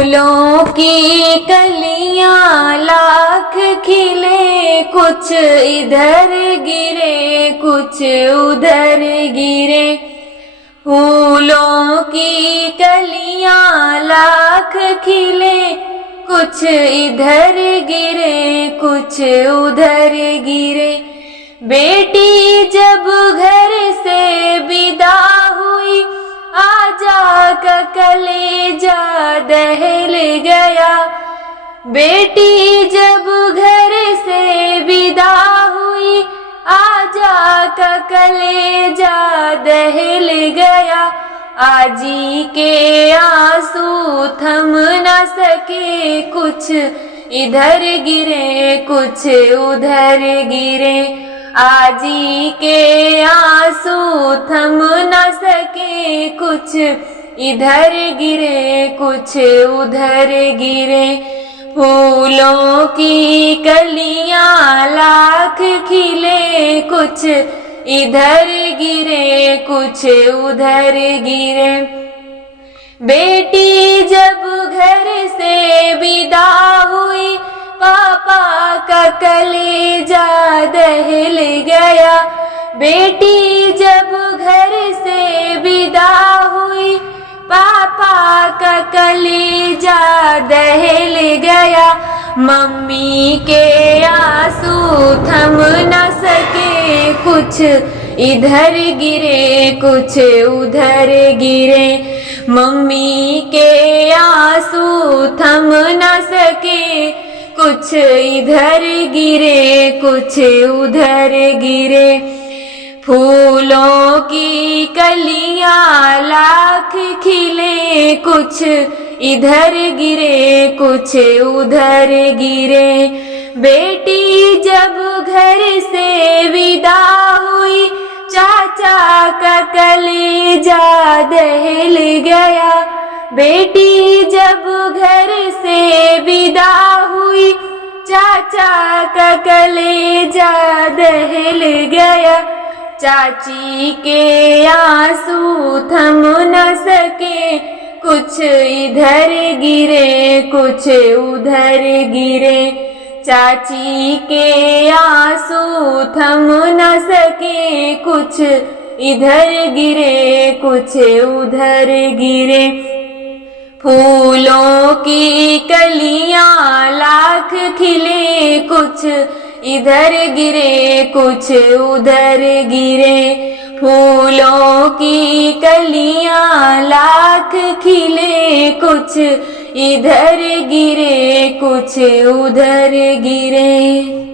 फूलों की कलियां लाख खिले, कुछ इधर गिरे कुछ उधर गिरे। फूलों की कलियां लाख खिले, कुछ इधर गिरे कुछ उधर गिरे। बेटी जब घर से विदा हुई, आजा का कलेजा दहल गया। बेटी जब घर से विदा हुई, आजा का कलेजा दहल गया। आजी के आंसू थम न सके, कुछ इधर गिरे कुछ उधर गिरे। आजी के आंसू थम न सके, कुछ इधर गिरे कुछ उधर गिरे। फूलों की कलियां लाख खिले, कुछ इधर गिरे कुछ उधर गिरे। बेटी जब घर से विदा हुई, पापा का कलेजा दहल गया। बेटी जब घर से विदा हुई, पापा का कलेजा दहल गया। मम्मी के आंसू थम न सके, कुछ इधर गिरे कुछ उधर गिरे। मम्मी के आंसू थम न सके, कुछ इधर गिरे कुछ उधर गिरे। फूलों की कलियां लाख खिले, कुछ इधर गिरे कुछ उधर गिरे। बेटी जब घर से विदा हुई, चाचा का कलेजा दहल गया। बेटी जब घर से विदा हुई, चाचा का कलेजा दहल गया। चाची के आंसू थम न सके, कुछ इधर गिरे कुछ उधर गिरे। चाची के आंसू थम न सके, कुछ इधर गिरे कुछ उधर गिरे। फूलों की कलियां लाख खिले, कुछ इधर गिरे कुछ उधर गिरे। फूलों की कलियां लाख खिले, कुछ इधर गिरे कुछ उधर गिरे।